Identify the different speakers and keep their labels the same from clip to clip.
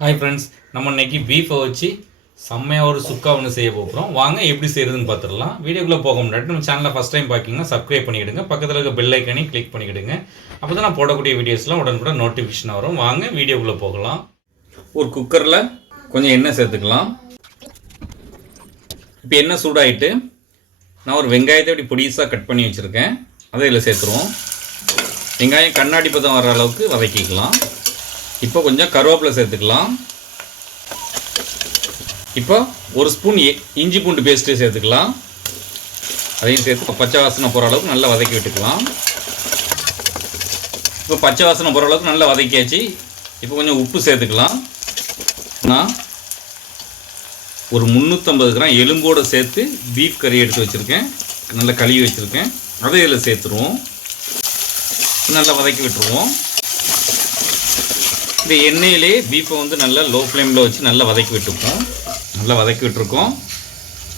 Speaker 1: Hi friends நம்ம இன்னைக்கு பீஃபை வச்சு செம்மையாக ஒரு சுக்கா ஒன்று செய்ய போகிறோம் வாங்க எப்படி செய்கிறதுன்னு பார்த்துடலாம் வீடியோக்குள்ளே போக முடியாது. நம்ம சேனலை ஃபஸ்ட் டைம் பார்க்கிங்கன்னா சப்ஸ்கிரைப் பண்ணிக்கிடுங்க. பக்கத்தில் இருக்க பெல் ஐக்கனையும் கிளிக் பண்ணிக்கிடுங்க. அப்போ தான் நான் போடக்கூடிய வீடியோஸ்லாம் உடனுக்குடன் நோட்டிஃபிகேஷன் வரும். வாங்க வீடியோக்குள்ளே போகலாம். ஒரு குக்கரில் கொஞ்சம் எண்ணெய் சேர்த்துக்கலாம். இப்போ எண்ணெய் சூடாயிட்டு நான் ஒரு வெங்காயத்தை இப்படி பொடிசாக கட் பண்ணி வச்சுருக்கேன். அதை இதில் சேர்த்துருவோம். வெங்காயம் கண்ணாடி பதம் வர அளவுக்கு வதக்கிக்கலாம். இப்போ கொஞ்சம் கருவேப்பிலை சேர்த்துக்கலாம். இப்போ ஒரு ஸ்பூன் இஞ்சி பூண்டு பேஸ்ட்டு சேர்த்துக்கலாம். அதையும் சேர்த்து பச்சை வாசனை போகிற அளவுக்கு நல்லா வதக்கி விட்டுக்கலாம். இப்போ பச்சை வாசனை போகிற அளவுக்கு நல்லா வதக்கியாச்சு. இப்போ கொஞ்சம் உப்பு சேர்த்துக்கலாம். நான் ஒரு முந்நூற்றம்பது கிராம் எலும்போடு சேர்த்து பீஃப் கறி எடுத்து வச்சுருக்கேன். நல்லா கழுவி வச்சுருக்கேன். அதை இதில் சேர்த்துருவோம். நல்லா வதக்கி விட்டுருவோம். இந்த எண்ணெயிலே பீஃபை வந்து நல்லா லோ ஃப்ளேமில் வச்சு நல்லா வதக்கி விட்டுருக்கோம் நல்லா வதக்கி விட்டுருக்கோம்.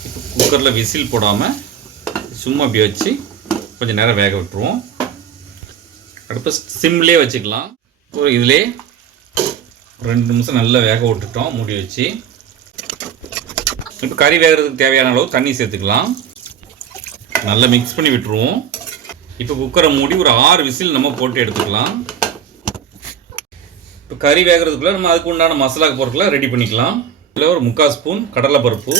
Speaker 1: இப்போ குக்கரில் விசில் போடாமல் சும்மா அப்படி வச்சு கொஞ்சம் நேரம் வேக விட்டுருவோம். அடுப்பு சிம்லேயே வச்சுக்கலாம். ஒரு இதிலே ரெண்டு நிமிஷம் நல்லா வேக விட்டுட்டோம் மூடி வச்சு. இப்போ கறி வேகிறதுக்கு தேவையான அளவு தண்ணி சேர்த்துக்கலாம். நல்லா மிக்ஸ் பண்ணி விட்டுருவோம். இப்போ குக்கரை மூடி ஒரு ஆறு விசில் நம்ம போட்டு எடுத்துக்கலாம். இப்போ கறி வேகிறதுக்குள்ள நம்ம அதுக்கு உண்டான மசாலா பொருட்களை ரெடி பண்ணிக்கலாம். இதில் ஒரு முக்கால் ஸ்பூன் கடலைப்பருப்பு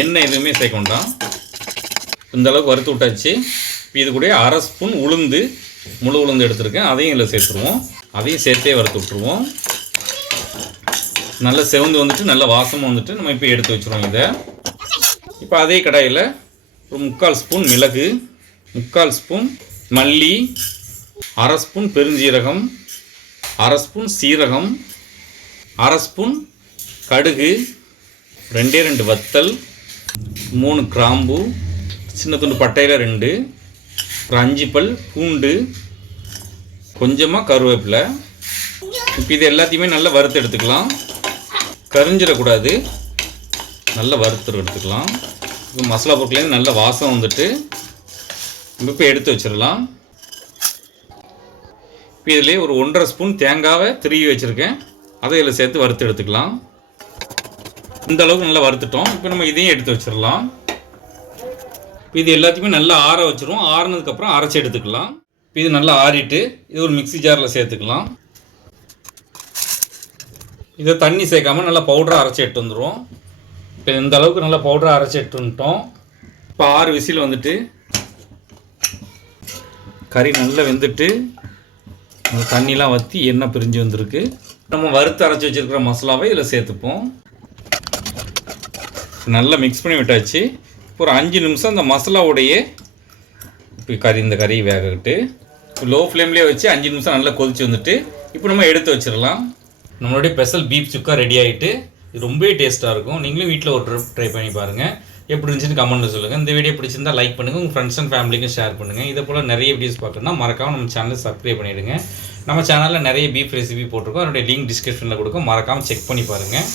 Speaker 1: எண்ணெய் எதுவுமே சேர்க்க வேண்டாம் இந்தளவுக்கு வறுத்து விட்டாச்சு. இப்போ இது கூட அரை ஸ்பூன் உளுந்து முழு உளுந்து எடுத்திருக்கேன். அதையும் இதில் சேர்த்துருவோம். அதையும் சேர்த்தே வறுத்து விட்ருவோம் நல்லா செவந்து வந்துட்டு நல்ல வாசமாக வந்துட்டு நம்ம இப்போ எடுத்து வச்சுருவோம் இதை. இப்போ அதே கடாயில் ஒரு முக்கால் ஸ்பூன் மிளகு முக்கால் ஸ்பூன் மல்லி அரை ஸ்பூன் பெருஞ்சீரகம் அரை ஸ்பூன் சீரகம் அரை ஸ்பூன் கடுகு ரெண்டே ரெண்டு வத்தல் மூணு கிராம்பு சின்ன துண்டு பட்டையில் ரெண்டு ஒரு அஞ்சு பல் பூண்டு கொஞ்சமாக கருவேப்பிலை. இப்போ இது எல்லாத்தையுமே நல்லா வறுத்து எடுத்துக்கலாம். கரிஞ்சிடக்கூடாது நல்லா வறுத்து எடுத்துக்கலாம். இப்போ மசாலா பொருட்கள்லேருந்து நல்ல வாசம் வந்துட்டு இப்போ எடுத்து வச்சிடலாம். இப்போ இதிலே ஒரு ஒன்றரை ஸ்பூன் தேங்காவை திருவி வச்சுருக்கேன். அதை இதில் சேர்த்து வறுத்து எடுத்துக்கலாம். இந்த அளவுக்கு நல்லா வறுத்துட்டோம். இப்போ நம்ம இதையும் எடுத்து வச்சிடலாம். இப்போ இது எல்லாத்தையுமே நல்லா ஆற வச்சிருவோம். ஆறுனதுக்கப்புறம் அரைச்சி எடுத்துக்கலாம். இப்போ இது நல்லா ஆறிட்டு இது ஒரு மிக்ஸி ஜாரில் சேர்த்துக்கலாம். இதை தண்ணி சேர்க்காம நல்லா பவுடராக அரைச்சி எடுத்து வந்துடுவோம் இப்போ இந்த அளவுக்கு நல்லா பவுடராக அரைச்சி எடுத்து வந்துட்டோம். இப்போ ஆறு விசில் வந்துட்டு கறி நல்லா வெந்துட்டு தண்ணிலாம் வற்றி எண்ணெய் பிரிஞ்சு வந்திருக்கு. நம்ம வறுத்து அரைச்சி வச்சுருக்கிற மசாலாவை இதில் சேர்த்துப்போம். நல்லா மிக்ஸ் பண்ணி விட்டாச்சு. இப்போ ஒரு அஞ்சு நிமிஷம் அந்த மசாலாவுடைய இப்போ கறி இந்த கறி வேகட்டு. லோ ஃப்ளேம்லேயே வச்சு அஞ்சு நிமிஷம் நல்லா கொதிச்சு வந்துட்டு இப்போ நம்ம எடுத்து வச்சிடலாம். நம்மளுடைய ஸ்பெஷல் பீஃப் சுக்கா ரெடி ஆகிட்டு இது ரொம்பவே டேஸ்ட்டாக இருக்கும். நீங்களும் வீட்டில் ஒரு ட்ரை ட்ரை பண்ணி பாருங்கள் எப்படி இருந்துச்சுன்னு கமெண்ட்டில் சொல்லுங்கள் இந்த வீடியோ பிடிச்சிருந்தா லைக் பண்ணுங்கள் உங்கள் ஃப்ரெண்ட்ஸ் அண்ட் ஃபேமிலிக்கும் ஷேர் பண்ணுங்கள் இதே போல் நிறைய வீடியோஸ் பார்க்கணும்னா மறக்காமல் நம்ம சேனலை சப்ஸ்கிரைப் பண்ணிவிடுங்க நம்ம சேனலில் நிறைய பீஃப் ரெசிபி போட்டிருக்கோம். அதனுடைய லிங்க் டிஸ்கிரிப்ஷனில் கொடுக்கும். மறக்காமல் செக் பண்ணி பாருங்கள்